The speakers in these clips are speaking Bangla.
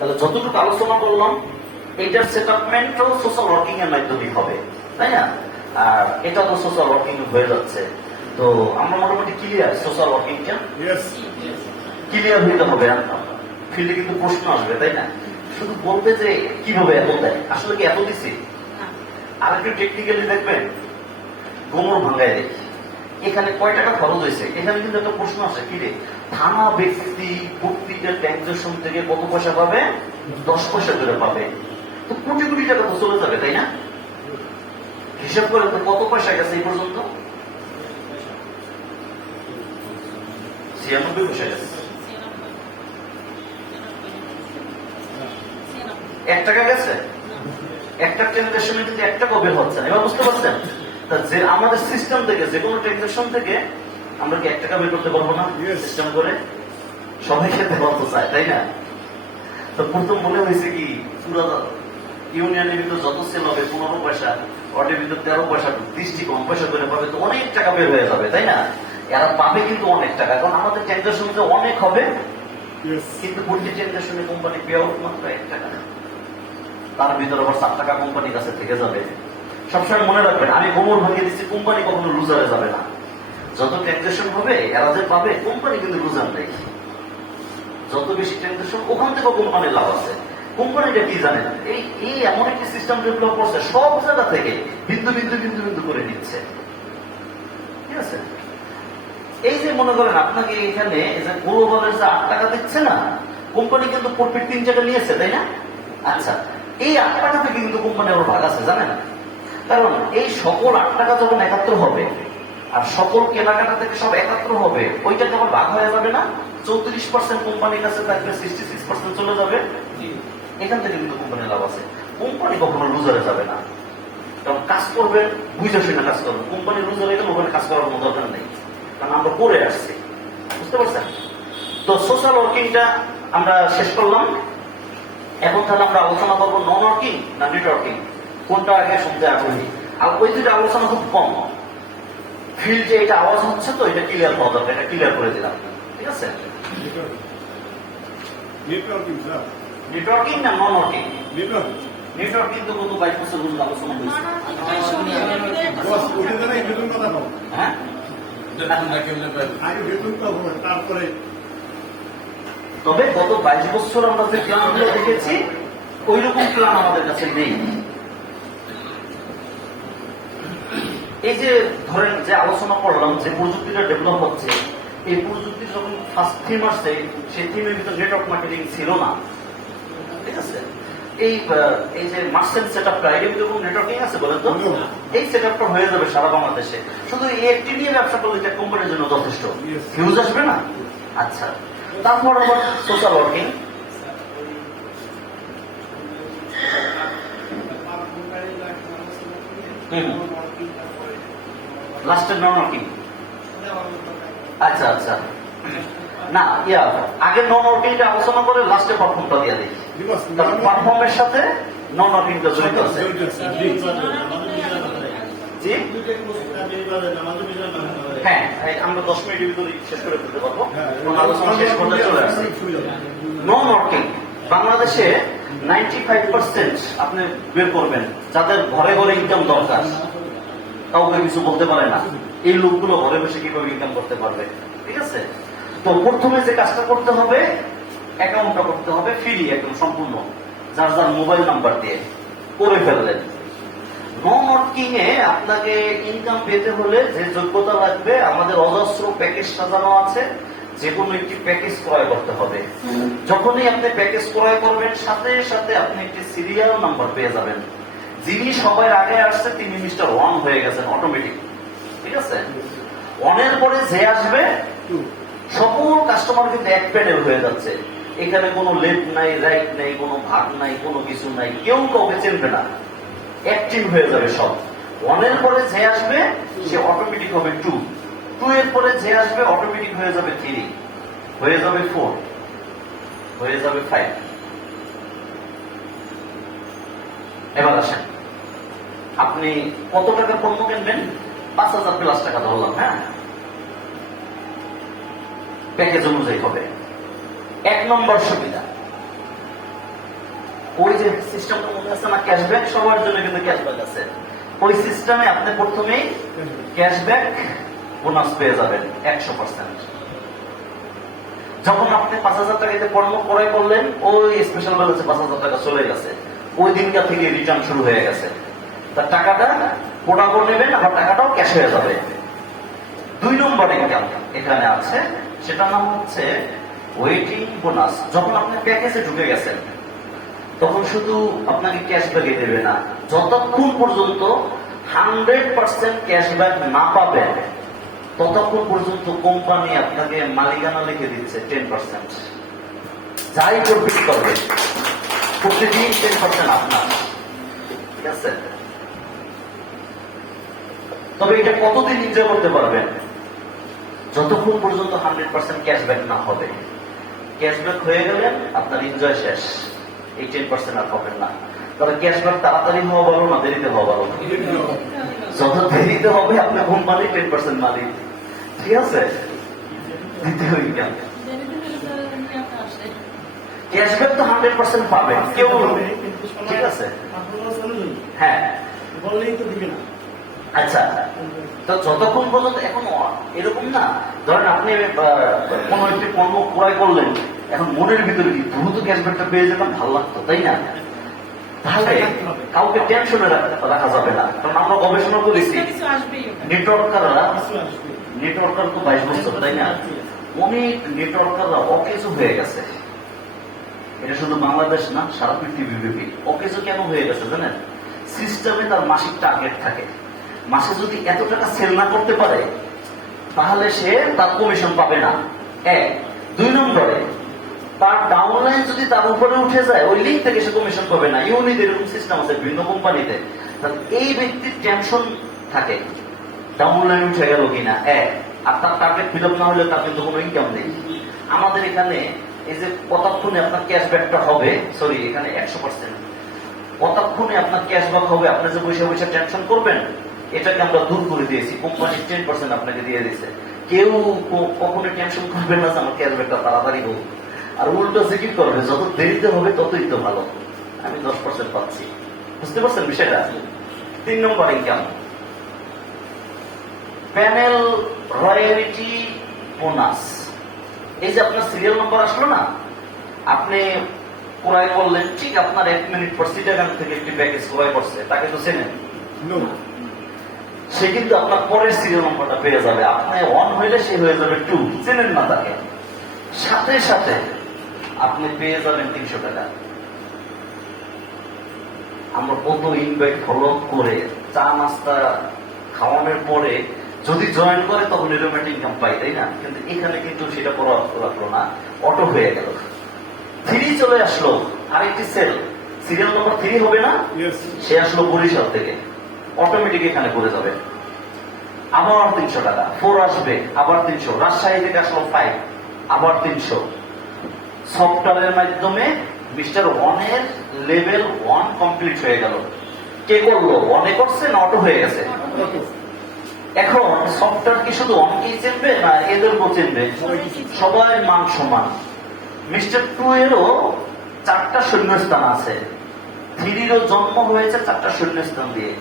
তাহলে যতটুকু আলোচনা করলাম এইটার সেটলমেন্টও সোশ্যাল ওয়ার্কিং এর মাধ্যমে হবে, তাই না? আর এটা তো সোশ্যাল ওয়ার্কিং হয়ে যাচ্ছে। তো আমরা মোটামুটি ক্লিয়ার সোশ্যাল ওয়ার্কিংটা ক্লিয়ার হইতে হবে। ফিল্ডে কিন্তু প্রশ্ন আসবে, তাই না? শুধু বলতে যে কিভাবে এত দেয়, আসলে কি এত দিচ্ছি? আর একটু টেকনিক্যালি দেখবেন, গোমর ভাঙ্গায় দেখি এখানে কয় টাকা খরচ হয়েছে। এখানে কিন্তু একটা প্রশ্ন আসে, কি রে থানা ব্যক্তি প্রত্যেকটা ট্রানজাকশন থেকে কত পয়সা পাবে? 10 পয়সা করে পাবে। তো কোটি কোটি টাকা তো চলে যাবে, তাই না? হিসাব করে তো কত পয়সা গেছে এই পর্যন্ত? 96 পয়সা গেছে। 1 টাকা গেছে। একটা ট্রানজাকশনে কিন্তু 1 টাকা বের হচ্ছে না। এবার বুঝতে পারছেন? যে আমাদের সিস্টেম থেকে যে কোনো ট্রানজাকশন থেকে আমরা কি 1 টাকা বের করতে পারবো না? সিস্টেম করে সবাই খেতে পারতো চায়, তাই না? তো প্রথম মনে হয়েছে কি পুরো ইউনিয়নের ভিতর যত সেল হবে 15 পয়সা, ওয়ার্ডের ভিতর 13 পয়সা, 30টি কম পয়সা করে পাবে, তো অনেক টাকা বের হয়ে যাবে, তাই না? এরা পাবে কিন্তু অনেক টাকা, কারণ আমাদের ট্রানজাকশন অনেক হবে, কিন্তু প্রতি ট্রানজাকশনে কোম্পানি পে আউট মাত্র 1 টাকা। তার ভিতরে আবার 7 টাকা কোম্পানির কাছে থেকে যাবে। সবসময় মনে রাখবেন, আমি গোমর ভাঙিয়ে দিচ্ছি, কোম্পানি কখনো লুজারে যাবে না। যত ট্রানজাকশন হবে এরা যে পাবে, কোম্পানি কিন্তু লুজার নেই। যত বেশি ট্রানজাকশন ওখান থেকে কোম্পানির লাভ আছে। কোম্পানিটা কি জানেন, এই এমন একটি সিস্টেম ডেভেলপ করছে, সব জায়গা থেকে বিন্দু বিন্দু বিন্দু বিন্দু করে নিচ্ছে, ঠিক আছে? এই যে মনে করেন আপনাকে এখানে গ্লোবালের যে 8 টাকা দিচ্ছে না, কোম্পানি কিন্তু প্রফিট 3 টাকা নিয়েছে, তাই না? আচ্ছা, এই 8 টাকা থেকে কিন্তু কোম্পানি আবার ভাগ আছে, জানেন? কারণ এই সকল 8 টাকা যখন একাত্র হবে আর সকল কেনাকাটা থেকে সব একাত্র হবে, ওইটা যখন ভাগ হয়ে যাবে না, 34% কোম্পানির কাছে থাকবে, 66% চলে যাবে। এখান থেকে কিন্তু কোম্পানির লাভ আছে। কোম্পানি কখনো লুজারে যাবে না, কারণ কাজ করবে বুঝে শুনে কাজ করবে। কোম্পানি লুজারে গেলে ওখানে কাজ করার কোনো দরকার নেই, কারণ আমরা করে আসছি, বুঝতে পারছেন? তো সোশ্যাল ওয়ার্কিংটা আমরা শেষ করলাম। এখন তাহলে আমরা আলোচনা করবো নন ওয়ার্কিং না নেটওয়ার্কিং, কোনটা আগে শুনতে আগ্রহী। আর ওই দুটো আলোচনা খুব কম, ফিল্ডে এটা আওয়াজ হচ্ছে তো এটা ক্লিয়ার হওয়া দরকার, এটা ক্লিয়ার করে দিলাম, ঠিক আছে? নেটওয়ার্কিং না নন ওয়ার্কিং? নেটওয়ার্কিং তো গত 22 বছর পর্যন্ত আলোচনা হয়েছে। হ্যাঁ, তবে গত 22 বছর আমরা যে প্ল্যানগুলো দেখেছি, ওই রকম প্ল্যান আমাদের কাছে নেই। এই যে ধরেন যে আলোচনা করলাম, যে প্রযুক্তিটা ডেভেলপ হচ্ছে, এই প্রযুক্তির যখন ফার্স্ট থিম আসছে, সেই থিমের ভিতরে নেটওয়ার্ক মার্কেটিং ছিল না, ঠিক আছে? এই যে মার্চেন্ট সেটআপটা, এর ভিতরে কোনো নেটওয়ার্কিং আছে বলেন তো? এই সেটআপটা হয়ে যাবে সারা বাংলাদেশে। শুধু এই একটি নিয়ে ব্যবসা করলে এটা কোম্পানির জন্য যথেষ্ট, ফিউজ আসবে না। আচ্ছা, তারপর আবার সোশ্যাল ওয়ার্কিং। লাস্টের নন ওয়ার্কিং। আচ্ছা আচ্ছা, না আগে নন ওয়ার্কিংটা আলোচনা করে লাস্টে পারফর্মটা দিয়ে দিই। পারফর্মের সাথে নন ওয়ার্কিংটা জড়িত আছে। জি হ্যাঁ, আমরা 10 মিনিটের ভিতরে শেষ করে ফেলতে পারবো, আলোচনা শেষ করতে চলে আসছে। নন ওয়ার্কিং বাংলাদেশে 95% আপনি বের করবেন যাদের ঘরে ঘরে ইনকাম দরকার, কাউকে কিছু বলতে পারে না, এই লোকগুলো ঘরে বসে কিভাবে ইনকাম করতে পারবে, ঠিক আছে? তো প্রথমে যে কাজটা করতে হবে, অ্যাকাউন্টটা করতে হবে ফ্রি, একদম সম্পূর্ণ, যার যার মোবাইল নাম্বার দিয়ে করে ফেললেন। নন ওয়ার্কিং এ আপনাকে ইনকাম পেতে হলে যে যোগ্যতা লাগবে, আমাদের অজস্র প্যাকেজ সাজানো আছে, যে কোনো একটি প্যাকেজ ক্রয় করতে হবে। যখনই আপনি প্যাকেজ ক্রয় করবেন, সাথে সাথে আপনি একটি সিরিয়াল নাম্বার পেয়ে যাবেন। যিনি সবার আগে আসছে তিনি মিস্টার 1 হয়ে গেছেন অটোমেটিক, ঠিক আছে? 1 এর পরে যে আসবে সকল কাস্টমার কিন্তু এক প্যানেল হয়ে যাচ্ছে। এখানে কোনো লেফট নাই, রাইট নাই, কোনো ভাগ নাই, কোনো কিছু নাই, কেউ কাউকে চিনবে না, অ্যাক্টিভ হয়ে যাবে সব। 1 এর পরে যে আসবে সে অটোমেটিক হবে 2, 2 এর পরে যে আসবে অটোমেটিক হয়ে যাবে 3, হয়ে যাবে 4, হয়ে যাবে 5। এবার আসেন, আপনি কত টাকার পণ্য কিনবেন? 5,000 প্লাস টাকা ধরলাম, হ্যাঁ, প্যাকেজ অনুযায়ী হবে। 1 নম্বর সুবিধা, ওই যে সিস্টেমটা মনে আছে না, ক্যাশব্যাক সবার জন্য কিন্তু ক্যাশব্যাক আছে। ওই সিস্টেমে আপনি প্রথমেই ক্যাশব্যাক বোনাস পেয়ে যাবেন 100%। যখন আপনি 5,000 টাকাতে পণ্য ক্রয় করলেন, ওই স্পেশাল ব্যালেন্সে 5,000 টাকা চলে গেছে, ওই দিনটা থেকে রিটার্ন শুরু হয়ে গেছে। তার টাকাটা প্রোডাক্ট নেবেন, আবার টাকাটাও ক্যাশ হয়ে যাবে। 2 নম্বর ইনকাম এখানে আছে, সেটা নাম হচ্ছে ওয়েটিং বোনাস। যখন আপনি প্যাকেজে ঢুকে গেছেন, তখন শুধু আপনাকে ক্যাশব্যাকে দেবে না, যতক্ষণ পর্যন্ত 100% ক্যাশব্যাক না পাবেন ততক্ষণ পর্যন্ত কোম্পানি আপনাকে মালিকানা লিখে দিচ্ছে 10%। যাই প্রফিট করবে প্রতিদিন 10% আপনার, ঠিক আছে? তবে এটা কতদিন এনজয় করতে পারবেন? যতক্ষণ পর্যন্ত 100% ক্যাশব্যাক না হবে। ক্যাশব্যাক হয়ে গেলেন আপনার এনজয় শেষ, এই 10% আর পাবেন না। তবে ক্যাশব্যাক তাড়াতাড়ি হওয়া ভালো না দেরিতে হওয়া ভালো? যত দেরিতে হবে আপনার কোম্পানি 10% মালিক, ঠিক আছে? দ্বিতীয় ইনকাম ক্যাশব্যাক তো 100% পাবেন, কেউ ঠিক আছে, হ্যাঁ বললেই তো দিবে না। আচ্ছা, তো যতক্ষণ পর্যন্ত এখন এরকম না, ধরেন আপনি কোন একটি পণ্য ক্রয় করলেন, এখন মনের ভিতরে কি দ্রুত ক্যাশব্যাকটা পেয়ে যেতাম ভালো লাগতো, তাই না? তাহলে কাউকে টেনশনে রাখা যাবে না, কারণ আমরা গবেষণা করেছি নেটওয়ার্কাররা 22 বছর, তাই না? অনেক নেটওয়ার্কাররা অকেজো হয়ে গেছে। এটা শুধু বাংলাদেশ না, সারা পৃথিবী ব্যাপী অকেজো কেন হয়ে গেছে জানেন? সিস্টেমে তার মাসিক টার্গেট থাকে, মাসে যদি এত টাকা সেল না করতে পারে তাহলে সে তার কমিশন পাবে না, 1। 2 নম্বরে তার ডাউনলাইন যদি তার উপরে উঠে যায়, ওই লিঙ্ক থেকে সে কমিশন পাবে না। ইউনিট এরকম সিস্টেম আছে বিভিন্ন কোম্পানিতে। এই ব্যক্তির টেনশন থাকে ডাউনলাইন উঠে গেল কিনা, 1। আর তার টার্গেট ফিল আপ না হলে তার কিন্তু কোনো ইনকাম নেই। আমাদের এখানে এই যে কতক্ষণে আপনার ক্যাশব্যাকটা হবে, সরি এখানে 100%, কতক্ষণে আপনার ক্যাশব্যাক হবে, আপনি যে বসে বসে টেনশন করবেন, এটাকে আমরা দূর করে দিয়েছি। কোম্পানি 10% আপনাকে দিয়ে দিয়েছে। কেউ কখনো টেনশন করবেন না যে আমার ক্যাশব্যাকটা তাড়াতাড়ি হোক, আর উল্টো জিকির করবে যত দেরিতে হবে ততই তো ভালো, আমি 10% পাচ্ছি। বুঝতে পারছেন বিষয়টা? 3 নম্বর ইনকাম প্যানেল রয়্যালিটি বোনাস। এই যে আপনার সিরিয়াল নাম্বার আসলো না, আপনি ক্রয় করলেন, ঠিক আপনার 1 মিনিট পর সিটাগাং থেকে একটি প্যাকেজ ক্রয় করছে, তাকে তো চেনেন, সে কিন্তু আপনার পরের সিরিয়াল নাম্বারটা পেয়ে যাবে। আপনি 1 হইলে সে হয়ে যাবে 2, চেনেন না তাকে, সাথে সাথে আপনি পেয়ে যাবেন 300 টাকা। আমরা কত ইনভাইট ফলো করে চা নাস্তা খাওয়ানোর পরে যদি জয়েন করে তখন এরকম একটা ইনকাম পাই, তাই না? কিন্তু এখানে কিন্তু সেটা করা লাগলো না, অটো হয়ে গেল। 3 চলে আসলো, আরেকটি সেল, সিরিয়াল নম্বর 3 হবে না, সে আসলো বরিশাল থেকে, অটোমেটিক এখানে করে যাবে, আবার 300 টাকা। 4 আসবে, আবার 300। রাজশাহী থেকে আসলো 5, আবার 300। সফটওয়্যারের মাধ্যমে মিস্টার 1 এর লেভেল 1 কমপ্লিট হয়ে গেল। কে করলো? 1 এ করছে না অটো হয়ে গেছে? এখন সফটওয়্যার কি শুধু 1 কেই চিনবে না এদেরকেও চিনবে? সবাই মান সমান। মিস্টার 2 এরও 4টা শূন্যস্থান আছে, 3 এরও জন্ম হয়েছে 4টা শূন্যস্থান দিয়ে,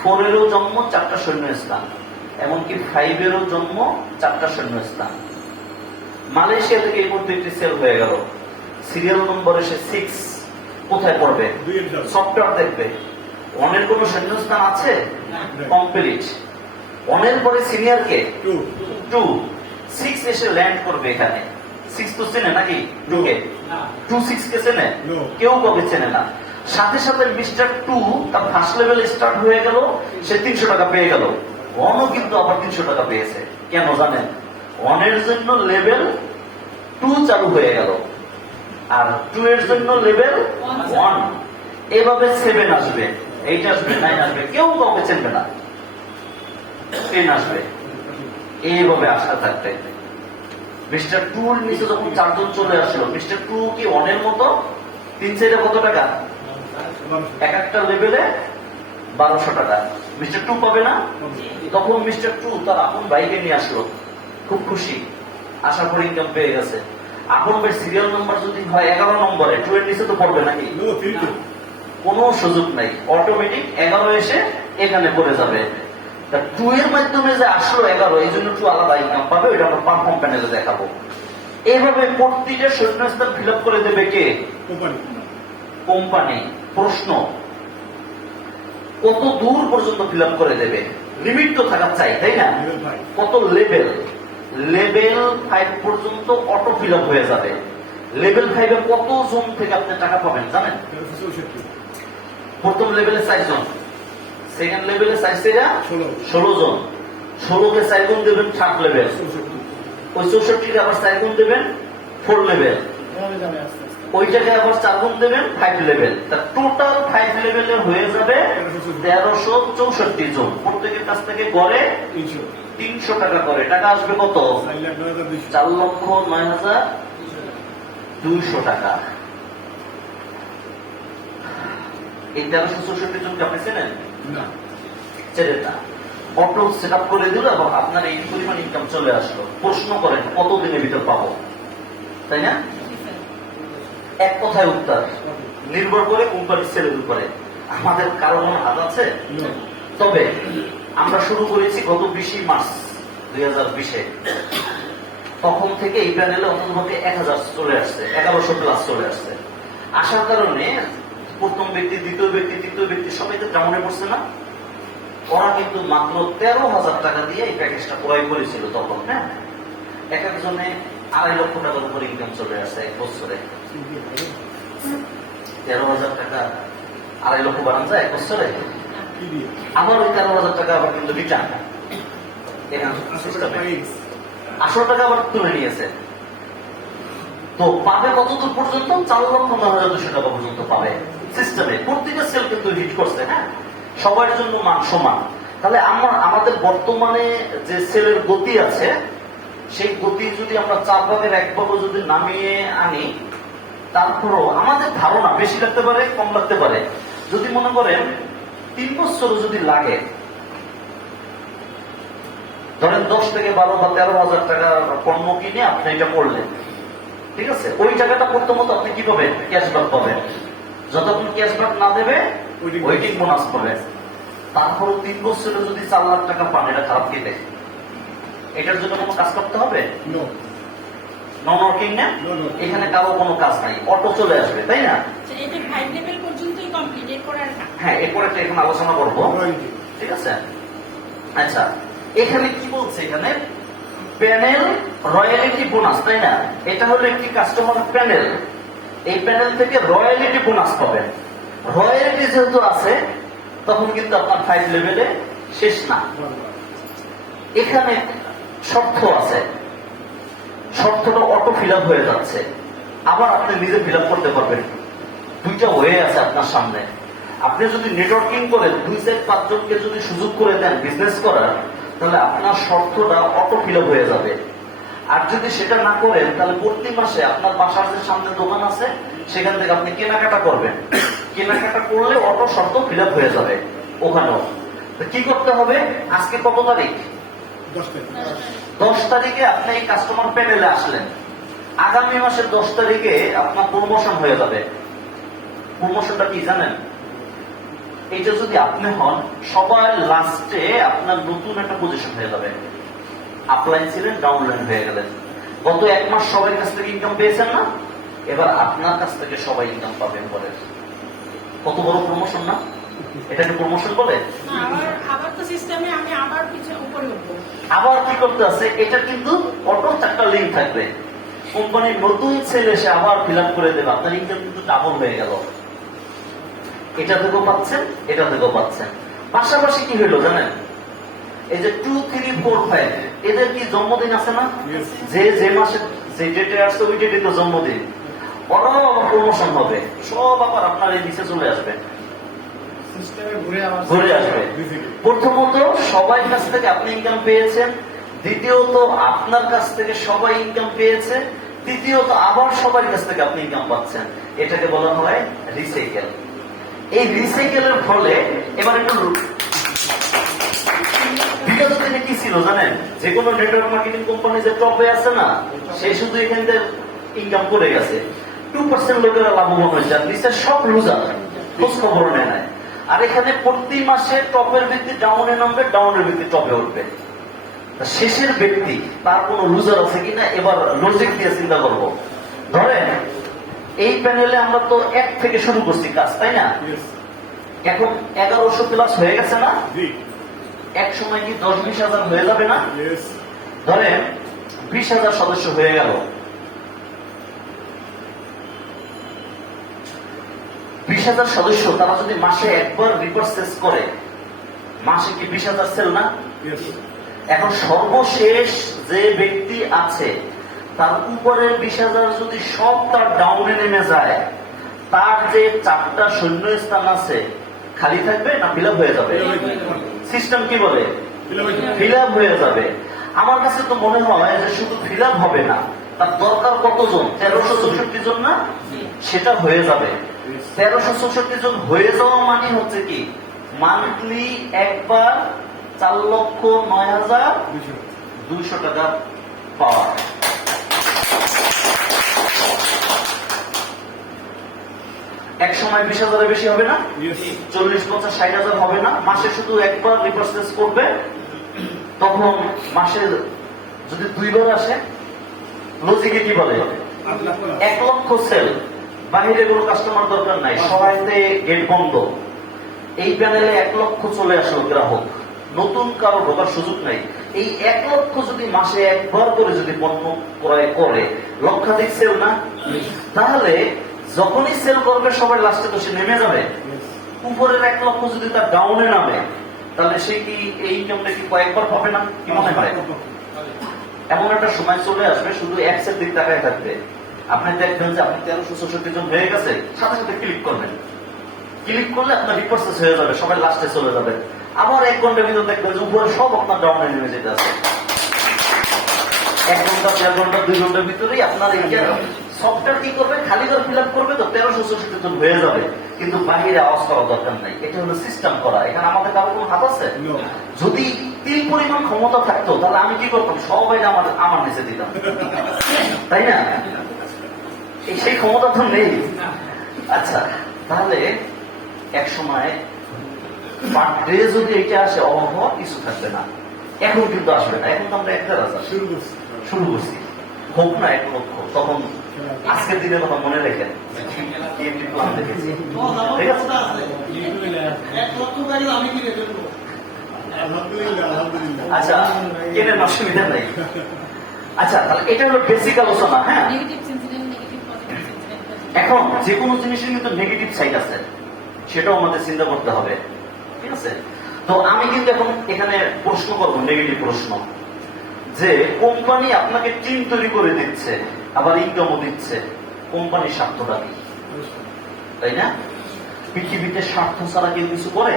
4 এরও জন্ম 4টা শূন্যস্থান, এমনকি 5 এরও জন্ম 4টা শূন্যস্থান। মালয়েশিয়া থেকে এই মধ্যে একটি সেল হয়ে গেল, সিরিয়াল নম্বর এসে 6, কোথায় পড়বে? সফটওয়্যার দেখবে 1 এর কোনো শূন্যস্থান আছে? কমপ্লিট। 1 এর পরে সিনিয়র কে? 2। 6 এসে ল্যান্ড করবে এখানে। 6 তো চেনে নাকি 2 কে? 2 6 কে চেনে? কেউ কবে চেনে না। সাথে সাথে মিস্টার 2 তার ফার্স্ট লেভেল স্টার্ট হয়ে গেল, সে 300 টাকা পেয়ে গেল। 1 ও কিন্তু আবার 300 টাকা পেয়েছে। কেন জানেন? 1 এর জন্য লেভেল 2 চালু হয়ে গেল, আর 2 এর জন্য লেভেল 1। এভাবে 7 আসবে, 8 আসবে, 9 আসবে, কেউ কাউকে চেনবে না, 10 আসবে, এইভাবে আসতে থাকবে। মিস্টার 2 এর নিচে যখন 4 জন চলে আসলো, মিস্টার 2 কি 1 এর মতো? 3 সাইডে কত টাকা? এক একটা লেভেলে 1200 টাকা। মিস্টার 2 পাবে না? তখন মিস্টার 2 তার আপন ভাইকে নিয়ে আসলো, খুব খুশি, আশা করি ইনকাম পেয়ে গেছে। আপন ভাই সিরিয়াল নাম্বার যদি হয় 11 নম্বরে 2 এর নিচে তো পড়বে নাকি? কোনো সুযোগ নাই, অটোমেটিক 11 এসে এখানে পড়ে যাবে। 2 এর মাধ্যমে যে আসলো 11, এই জন্য 2 আলাদা ইনকাম পাবে, ওইটা আমরা পারফর্ম প্যানেলে দেখাবো। এইভাবে প্রতিটা শূন্যস্থান ফিল আপ করে দেবে কে? কোম্পানি। প্রশ্ন, কত দূর পর্যন্ত ফিল আপ করে দেবে? লিমিট তো থাকা চাই, তাই না? কত লেভেল? লেভেল 5 পর্যন্ত অটো ফিল আপ হয়ে যাবে। লেভেল 5 এ কত জন থেকে আপনি টাকা পাবেন জানেন? প্রথম লেভেলে 4 জন, সেকেন্ড লেভেলে 16 জন, 16 কে 4 গুণ দেবেন 3rd লেভেল, ওই 64 কে আবার 4 গুণ দেবেন 4 লেভেল, ওই জায়গায় আবার 4 গুণ দেবেন 5 লেভেল। তার টোটাল 5 লেভেলে হয়ে যাবে 1364 জন। প্রত্যেকের কাছ থেকে গড়ে 300 টাকা করে। টাকা আসবে কত? 4,09,200 টাকা। এই 1364 জনকে আপনি চেনেন? চেনেন না। অটো সেট আপ করে দিল এবং আপনার এই পরিমাণ ইনকাম চলে আসলো। প্রশ্ন করেন কত দিনের ভিতর পাবো, তাই না? এক কথায় উত্তর নির্ভর করে কোম্পানির সেলের উপরে। আমাদের কারো কোনো হাত আছে? তবে আমরা শুরু করেছি গত 20 মার্চ 2020-এ। তখন থেকে এই প্যানেলে অন্ততপক্ষে 1000 চলে আসছে, 1100 প্লাস চলে আসছে। আসার কারণে প্রথম ব্যক্তি, দ্বিতীয় ব্যক্তি, তৃতীয় ব্যক্তি সবাই তো কেমনে পড়ছে না? ওরা কিন্তু মাত্র 13,000 টাকা দিয়ে এই প্যাকেজটা ক্রয় করেছিল তখন। হ্যাঁ, এক একজনে 2.5 লক্ষ টাকার উপর ইনকাম চলে আসছে এক বছরে। 13,000 টাকা 2.5 লক্ষ বানান যায় এক বছরে। আবার ওই 13,000 টাকা আবার কিন্তু রিটার্ন, 800 টাকা আবার তুলে নিয়েছে। তো পাবে কতদূর পর্যন্ত? 4,09,200 টাকা পর্যন্ত পাবে সিস্টেমে। প্রত্যেকটা সেল কিন্তু হিট করছে। হ্যাঁ, সবার জন্য মান সমান। তাহলে আমাদের বর্তমানে যে সেলের গতি আছে, সেই গতি যদি আমরা 4 ভাগের 1 ভাগ যদি নামিয়ে আনি, তারপরও আমাদের ধারণা বেশি লাগতে পারে, কম লাগতে পারে। যদি মনে করেন 3 বছর যদি লাগে, ধরেন 10 থেকে 12 বা 13,000 টাকা পণ্য কিনে আপনি এটা করলেন, ঠিক আছে? ওই টাকাটা প্রথমত আপনি কি পাবেন? ক্যাশব্যাক পাবেন। যতক্ষণ ক্যাশব্যাক না দেবে ওয়েটিং বোনাস পাবেন। তারপরও 3 বছরে যদি 4 লাখ টাকা পান, এটা খারাপ কি দেয়? এটার জন্য কোনো কাজ করতে হবে? নন ওয়ার্কিং না? এখানে কারো কোনো কাজ নাই, অটো চলে আসবে, তাই না? হ্যাঁ, এরপরে এখন আলোচনা করবো, ঠিক আছে? আচ্ছা, এখানে কি বলছে? এখানে প্যানেল রয়্যালিটি বোনাস, তাই না? এটা হলো একটি কাস্টমার প্যানেল। এই প্যানেল থেকে রয়্যালিটি বোনাস পাবেন। রয়্যালিটি যেহেতু আছে, তখন কিন্তু আপনার 5 লেভেলে শেষ না। এখানে শর্ত আছে, শর্তটা অটো ফিল আপ হয়ে যাচ্ছে। আবার আপনি নিজে ফিল আপ করতে পারবেন। 2টা ওয়ে আছে আপনার সামনে। আপনি যদি নেটওয়ার্কিং করেন, 2-4-5 জনকে যদি সুযোগ করে দেন বিজনেস করার, তাহলে আপনার শর্তটা অটো ফিল আপ হয়ে যাবে। আর যদি সেটা না করেন, তাহলে প্রতি মাসে আপনার বাসার যে সামনে দোকান আছে, সেখান থেকে আপনি কেনাকাটা করবেন। কেনাকাটা করলে অটো শর্ত ফিল আপ হয়ে যাবে ওখানেও। কি করতে হবে? আজকে কত তারিখ? 10 তারিখে আপনি এই কাস্টমার প্যানেলে আসলেন। আগামী মাসের 10 তারিখে আপনার প্রমোশন হয়ে যাবে। প্রমোশনটা কি জানেন? এইটা যদি আপনি হন, সবার লাস্টে আপনার নতুন একটা পজিশন হয়ে যাবে। আপলাইন ছিলেন, ডাউনলাইন হয়ে গেলেন। গত 1 মাস সবার কাছ থেকে ইনকাম পেয়েছেন না? এবার আপনার কাছ থেকে সবাই ইনকাম পাবেন পরে। কত বড় প্রমোশন না? এটাকে প্রমোশন বলে। আবার কি করতে আছে? এটা কিন্তু অটো 4টা লিঙ্ক থাকবে। কোম্পানির নতুন সেল এসে আবার ফিল আপ করে দেবে, আপনার ইনকাম কিন্তু ডাবল হয়ে গেল। এটা থেকেও পাচ্ছেন, এটা থেকেও পাচ্ছেন। পাশাপাশি কি হইলো জানেন? এই যে 2, 3, 4, 5 এদের কি জন্মদিন আছে না? যে মাসে যে ডেটে আসছে ওই ডেটে তো জন্মদিন। ওরাও আবার প্রমোশন হবে, সব আবার আপনার এই নিচে চলে আসবে, ঘুরে আসবে। প্রথমত সবাই কাছ থেকে আপনি ইনকাম পেয়েছেন, দ্বিতীয়ত আপনার কাছ থেকে সবাই ইনকাম পেয়েছে, তৃতীয়ত আবার সবার কাছ থেকে আপনি ইনকাম পাচ্ছেন। এটাকে বলা হয় রিসাইকেল। এই রিসাইকেলের ফলে এবার একটু বিগত দিনে কি ছিল জানেন? যে কোনো নেটওয়ার্ক মার্কেটিং কোম্পানি যে টপে আছে না, সে শুধু এখান থেকে ইনকাম করে গেছে, 2% লোকেরা লাভবান হয়েছে, আর নিচে সব লুজার, খোঁজ খবর নেয় নাই। আর এখানে প্রতি মাসে টপের ভিত্তি ডাউনে নামবে, ডাউনের ভিত্তি টপে উঠবে। শেষের ব্যক্তি তার কোন লুজার আছে কিনা এবার লজিক দিয়ে চিন্তা করবো। ধরেন এই প্যানেলে আমরা তো 1 থেকে শুরু করছি কাজ, তাই না? এখন 1100 প্লাস হয়ে গেছে না? এক সময় কি 10-20 হাজার হয়ে যাবে না? ধরেন 20,000 সদস্য হয়ে গেল, 20,000 সদস্য তারা যদি মাসে একবার রিপারচেজ করে, মাসে কি 20,000 সেল না? এখন সর্বশেষ যে ব্যক্তি আছে তার উপরের 20,000 যদি সব তার ডাউনে নেমে যায়, তার যে 4টা শূন্য স্থান আছে খালি থাকবে না ফিল আপ হয়ে যাবে? সিস্টেম কি বলে? ফিল আপ হয়ে যাবে। আমার কাছে তো মনে হয় যে শুধু ফিল আপ হবে না, তার দরকার কতজন? 1364 জন না? সেটা হয়ে যাবে। 1364 জন হয়ে যাওয়া মানে হচ্ছে কি, মান্থলি একবার 4,09,200 টাকা পাওয়া। এক সময় 20,000-এর বেশি হবে না? 40, 50, 60,000 হবে না? মাসে শুধু একবার রিপারচেজ করবে, তখন মাসে যদি 2 বার আসে, লজিকে কি বলে? 1 লক্ষ সেল। বাহিরে কোনো কাস্টমার দরকার নাই, সবাইতে গেট বন্ধ। এই প্যানেলে 1 লক্ষ চলে আসলো গ্রাহক, নতুন কারো ঢোকার সুযোগ নাই। এই 1 লক্ষ যদি মাসে একবার করে যদি পণ্য ক্রয় করে, লক্ষাধিক সেল না? তাহলে যখনই সেল করবে সবাই লাস্টে তো সে নেমে যাবে। উপরের 1 লক্ষ যদি তার ডাউনে নামে, তাহলে সে কি এই ইনকামটা কি কয়েকবার পাবে না? কি মনে হয়? এমন একটা সময় চলে আসবে, শুধু অ্যাপসের দিক তাকায় থাকবে, আপনি দেখবেন যে আপনি 1364 জন হয়ে গেছে, সাথে সাথে ক্লিক করবেন। ক্লিক করলে আপনার রিপারচেজ হয়ে যাবে, সবাই লাস্টে চলে যাবে। আবার 1 ঘন্টার ভিতর দেখবেন যে উপরে সব আপনার ডাউনে নেমে যেতে আছে। 1 ঘন্টা, 1.5 ঘন্টা, 2 ঘন্টার ভিতরেই আপনার এই সফটওয়্যার কি করবে? খালি করে ফিল আপ করবে, তো 1364 জন হয়ে যাবে। কিন্তু বাহিরে আওয়াজ করার দরকার নাই, এটা হলো সিস্টেম করা। এখানে আমাদের কারো কোনো হাত আছে? যদি 3 পরিমাণ ক্ষমতা থাকতো, তাহলে আমি কি করতাম? সবাই আমার নিচে দিতাম, তাই না? সেই ক্ষমতা তো নেই। আচ্ছা, তাহলে এক সময় পার ডে যদি এটা আসে, অভাব কিছু থাকবে না। এখন কিন্তু আসবে না, এখন তো আমরা 1,000 শুরু করছি, হোক না 1 লক্ষ। তখন আজকের দিনের কথা মনে রেখেন, প্ল্যান দেখেছি, ঠিক আছে? আচ্ছা, কেনেন, অসুবিধা নেই। আচ্ছা, তাহলে এটা হলো বেসিক আলোচনা। হ্যাঁ, এখন যে কোনো জিনিসের কিন্তু নেগেটিভ সাইড আছে, সেটাও আমাদের চিন্তা করতে হবে, ঠিক আছে? তো আমি কিন্তু এখন এখানে প্রশ্ন করবো, নেগেটিভ প্রশ্ন, যে কোম্পানি আপনাকে টিম তৈরি করে দিচ্ছে, আবার ইনকামও দিচ্ছে, কোম্পানির স্বার্থটা কি? তাই না? পৃথিবীতে স্বার্থ ছাড়া কেউ কিছু করে?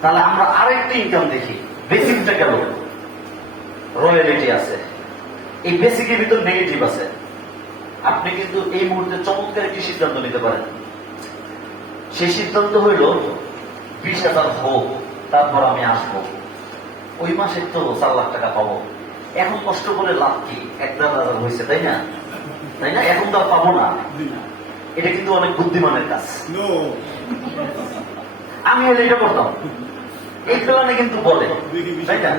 তাহলে আমরা আরেকটা ইনকাম দেখি। বেসিকটা গেল, রয়্যালিটি আছে। এই বেসিকের ভিতর নেগেটিভ আছে। আপনি কিন্তু এই মুহূর্তে চমৎকার একটি সিদ্ধান্ত নিতে পারেন। সেই সিদ্ধান্ত হইল 20,000 হোক, তারপর আমি আসবো, ওই মাসে তো 4 লাখ টাকা পাবো। এখন কষ্ট করে লাভ কি? 1,000 হয়েছে, তাই না? তাই না? এখন তো আর পাবো না। এটা কিন্তু অনেক বুদ্ধিমানের কাজ। আমি হলে এটা করতাম, এই প্ল্যানে কিন্তু বলে, তাই না?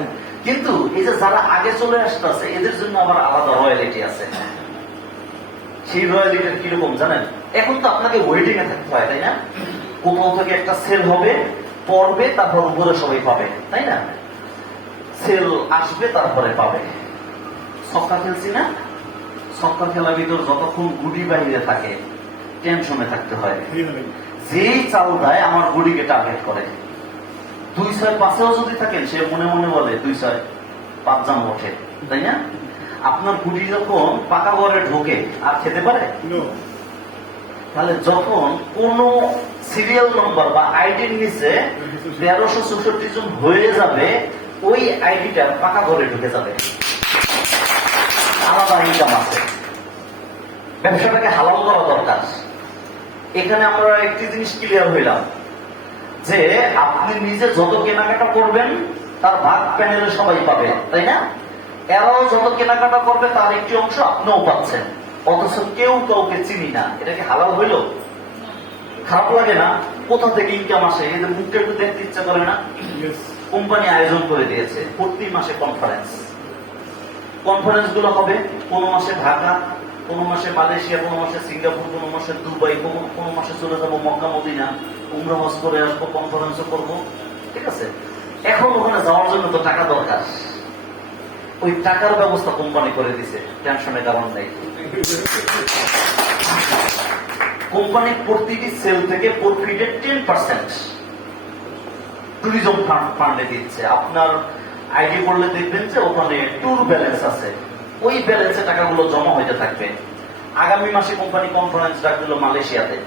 কিন্তু এই যে যারা আগে চলে আসতেছে, এদের জন্য আবার আলাদা রয়্যালিটি আছে। সেই রয়্যালিটি কিরকম জানেন? এখন তো আপনাকে ওয়েটিং এ থাকতে হয়, তাই না? কোথাও থেকে একটা সেল হবে, পড়বে, তারপর উপরে সবাই পাবে, তাই না? সেল আসবে, তারপরে পাবে। ছক্কা খেলছি না? ছক্কা খেলার ভিতর যতক্ষণ গুটি বাইরে থাকে, টেনশনে থাকতে হয়। যেই চাল দেয় আমার গুটিকে টার্গেট করে। 2-6-5-এও যদি থাকেন, সে মনে মনে বলে 2-6-5 জাম ওঠে, তাই না? আপনার গুটি যখন পাকা ঘরে ঢোকে, আর খেতে পারে? তাহলে যখন কোন সিরিয়াল নম্বর বা আইডির নিচে 1364 জন হয়ে যাবে, ওই আইডিটা পাকা ঘরে ঢুকে যাবে, আলাদা ইনকাম আছে। ব্যবসাটাকে হালাল করা দরকার। এখানে আমরা একটি জিনিস ক্লিয়ার হইলাম, যে আপনি নিজে যত কেনাকাটা করবেন, তার ভাগ প্যানেলে সবাই পাবে, তাই না? এরাও যত কেনাকাটা করবে, তার একটি অংশ আপনিও পাচ্ছেন। অথচ কেউ কাউকে চিনি না, এটা কি হালাল হইল? খারাপ লাগে না? কোথা থেকে ইনকাম আসে? এদের মুখটা একটু দেখতে ইচ্ছা করে না? কোম্পানি আয়োজন করে দিয়েছে প্রতি মাসে কনফারেন্স গুলো হবে। কোন মাসে ঢাকা, কোন মাসে মালয়েশিয়া, কোন মাসে সিঙ্গাপুর, কোন মাসে দুবাই, কোন মাসে চলে যাবো মক্কা মদিনা, উমরা হজ করে আসবো, কনফারেন্সও করবো। ঠিক আছে, এখন ওখানে যাওয়ার জন্য তো টাকা দরকার, ওই টাকার ব্যবস্থা কোম্পানি করে দিছে, টেনশনের কারণ নেই। কোম্পানি প্রতিটি সেল থেকে প্রফিটের 10% ট্যুরিজম ফান্ডে দিচ্ছে। আপনার আইডি করলে দেখবেন যে ওখানে ট্যুর ব্যালেন্স আছে, ওই ব্যালেন্সে টাকাগুলো জমা হইতে থাকবে। আগামী মাসে কোম্পানি কনফারেন্স রাখছিল মালয়েশিয়াতে,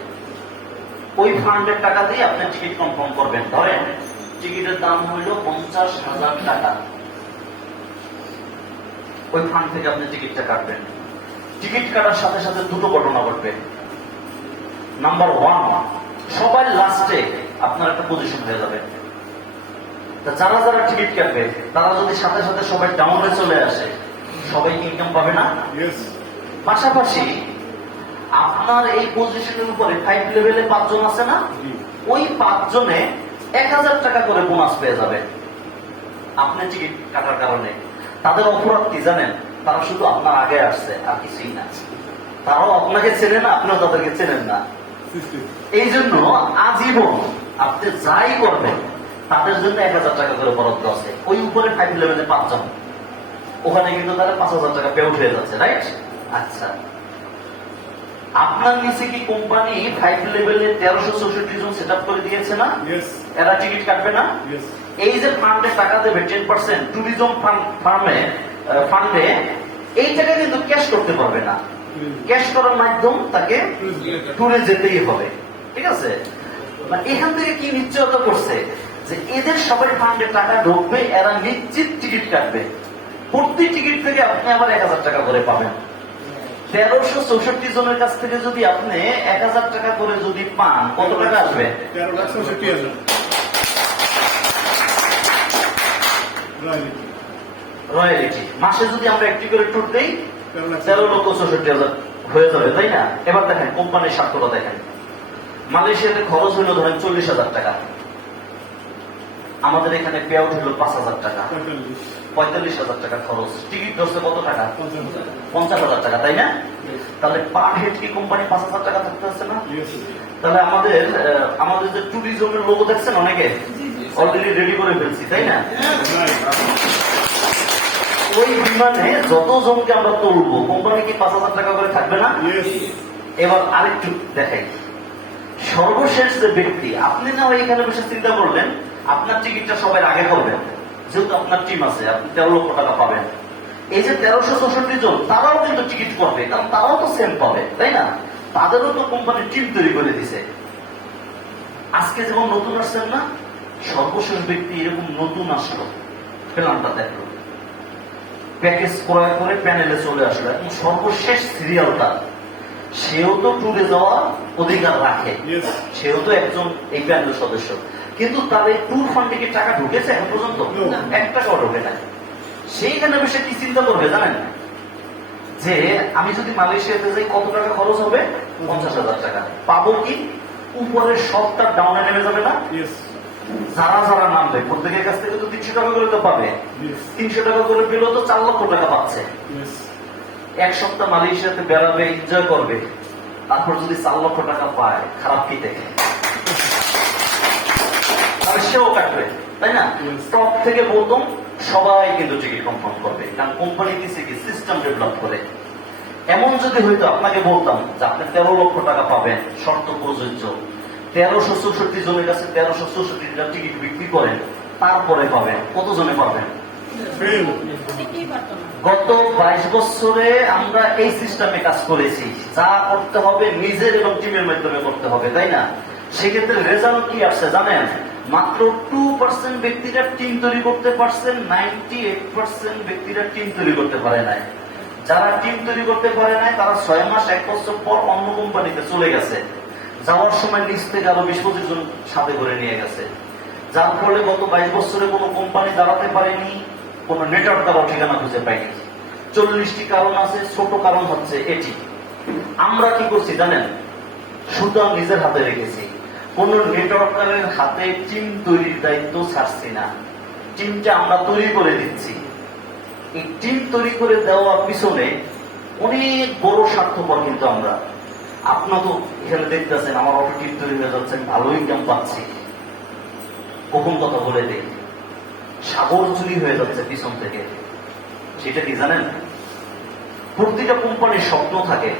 ওই ফান্ডের টাকা দিয়ে আপনি টিকিট কনফার্ম করবেন। ধরেন টিকিটের দাম হইল 50,000 টাকা, ওই ফান্ড থেকে আপনি টিকিটটা কাটবেন। টিকিট কাটার সাথে সাথে দুটো ঘটনা ঘটবে। নাম্বার 1, সবার লাস্টে আপনার একটা পজিশন হয়ে যাবে। যারা যারা টিকিট কাটবে তারা যদি সাথে সাথে সবাই ডাউনে চলে আসে, সবাই ইনকাম পাবে না? পাশাপাশি আপনার এই পজিশনের উপরে 5 লেভেলে 5 জন আছে না, ওই 5 জনে 1000 টাকা করে বোনাস পেয়ে যাবে আপনি টিকিট কাটার কারণে। তাদের অপরাধ কি জানেন? তারা শুধু আপনার আগে আসছে, আর কিছুই না। তারাও আপনাকে চেনে না, আপনিও তাদেরকে চেনেন না। এই জন্য আজীবন আপনি যাই করবেন তাদের জন্য 1000 টাকা করে বরাদ্দ আছে। ওই উপরে 5 লেভেলে 5 জন, ওখানে কিন্তু তারা 5000 টাকা পে উঠে যাচ্ছে, রাইট? আচ্ছা, আপনার নিচে কি কোম্পানি 5 লেভেলে 1364 জন সেট আপ করে দিয়েছে না? এরা টিকিট কাটবে না? এই যে ফান্ডে টাকা দেবে 10% ট্যুরিজম ফান্ডে, এই টাকা কিন্তু ক্যাশ করতে পারবে না। ক্যাশ করার মাধ্যম তাকে ট্যুরে যেতেই হবে। ঠিক আছে, এখান থেকে কি নিশ্চয়তা করছে যে এদের সবাই ফান্ডে টাকা ঢুকবে, এরা নিশ্চিত টিকিট কাটবে। প্রতি টিকিট থেকে আপনি আবার 1000 টাকা করে পাবেন। 1364 জনের কাছ থেকে যদি আপনি 1000 টাকা করে যদি পান, কত টাকা আসবে? 13,64,000। রয়্যালিটি মাসে যদি আমরা একটি করে ট্যুর দেই 13,64,000 হয়ে যাবে, তাই না? এবার দেখেন কোম্পানির স্বার্থটা দেখেন। মালয়েশিয়াতে খরচ হইল ধরেন 40,000 টাকা, আমাদের এখানে পে আউট হইল 5,000 টাকা, 45,000 টাকা খরচ। টিকিট ধরছে কত টাকা? 50,000 টাকা, তাই না? তাহলে পার হেড কি কোম্পানি 5,000 টাকা থাকতে হচ্ছে না? তাহলে আমাদের যে ট্যুরিজমের লোগো দেখছেন অনেকে অলরেডি রেডি করে ফেলছি, তাই না? ওই বিমানে যত জনকে আমরা তুলবো কোম্পানি কি 5,000 টাকা করে থাকবে না? এবার আরেকটু দেখাই, সর্বশেষ যে ব্যক্তি, আপনি না এখানে বসে চিন্তা করলেন আপনার টিকিটটা সবাই আগে করবেন, যেহেতু আপনার টিম আছে, আপনি 13 লক্ষ টাকা পাবেন। এই যে 1364 জন, তারাও কিন্তু টিকিট করবে, কারণ তারাও তো সেম পাবে, তাই না? তাদেরও তো কোম্পানি টিম তৈরি করে দিছে। আজকে যেমন নতুন আসছেন না, সর্বশেষ ব্যক্তি এরকম নতুন আসলো, প্ল্যানটা দেখলো, প্যাকেজ ক্রয় করে প্যানেলে চলে আসলো, এবং সর্বশেষ সিরিয়ালটা সেও তো ট্যুরে যাওয়ার অধিকার রাখে, সেও তো একজন এই প্যানেলের সদস্য। কিন্তু তার এই ট্যুর ফান্ডে কি টাকা ঢুকেছে এখন পর্যন্ত? 1 টাকাও ঢুকে নাই। সেইখানে বসে কি চিন্তা করবে জানেন, যে আমি যদি মালয়েশিয়াতে যাই কত টাকা খরচ হবে? 50,000 টাকা। পাবো কি? উপরের সবটা ডাউনে নেমে যাবে না? যারা যারা নামবে প্রত্যেকের কাছ থেকে তো 300 টাকা করে তো পাবে। 300 টাকা করে পেলেও তো 4 লক্ষ টাকা পাচ্ছে। 1 সপ্তাহ মালয়েশিয়াতে বেড়াবে, এনজয় করবে, তারপর যদি 4 লক্ষ টাকা পায়, খারাপ কি দেখে? তাহলে সেও কাটবে, তাই না? টপ থেকে বলতাম সবাই কিন্তু টিকিট কনফার্ম করবে, কারণ কোম্পানি দিচ্ছে কি সিস্টেম ডেভেলপ করে। এমন যদি হইতো আপনাকে বলতাম যে আপনি 13 লক্ষ টাকা পাবেন, শর্ত প্রযোজ্য, 1364 জনের কাছে 1364টা টিকিট বিক্রি করেন, তারপরে পাবেন, কত জনে পাবেন? গত 22 বছরে আমরা এই সিস্টেমে কাজ করেছি। যা করতে হবে নিজের এবং টিমের মাধ্যমে করতে হবে, তাই না? সেক্ষেত্রে রেজাল্ট কি আসছে জানেন? মাত্র 2% ব্যক্তিরা টিম তৈরি করতে পারছেন, 98% ব্যক্তিরা টিম তৈরি করতে পারে নাই। যারা টিম তৈরি করতে পারে নাই তারা 6 মাস 1 বছর পর অন্য কোম্পানিতে চলে গেছে, যাওয়ার সময় নিচ থেকে আরো 20-25 জন সাথে করে নিয়ে গেছে। যার ফলে গত 22 বছরে কোনো কোম্পানি দাঁড়াতে পারেনি, কোন নেটওয়ার্ক তারা ঠিকানা খুঁজে পায়নি। 40টি কারণ আছে, ছোট কারণ হচ্ছে এটি। আমরা কি করছি জানেন, সুতা নিজের হাতে রেখেছি, কোন নেটওয়ার্কারের হাতে টিম তৈরির দায়িত্ব ছাড়ছি না, টিমটা আমরা তৈরি করে দিচ্ছি। এই টিম তৈরি করে দেওয়ার পিছনে অনেক বড় স্বার্থপর কিন্তু আমরা। আপনার তো এখানে দেখতেছেন আমার অটো টিম তৈরি হয়ে যাচ্ছে, ভালো ইনকাম পাচ্ছি, গোপন কথা বলে দেই, সাগর চুরি হয়ে যাচ্ছে পিছন থেকে। সেটা কি জানেন, প্রতিটা কোম্পানির স্বপ্ন থাকে,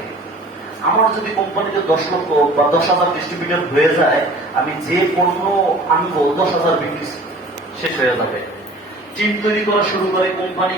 আমার যদি কোম্পানিতে 10 লক্ষ বা 10,000 ডিস্ট্রিবিউটর হয়ে যায়, আমি যে পণ্য আনবো 10,000 বিক্রি শেষ হয়ে যাবে। টিম তৈরি করা শুরু করে কোম্পানি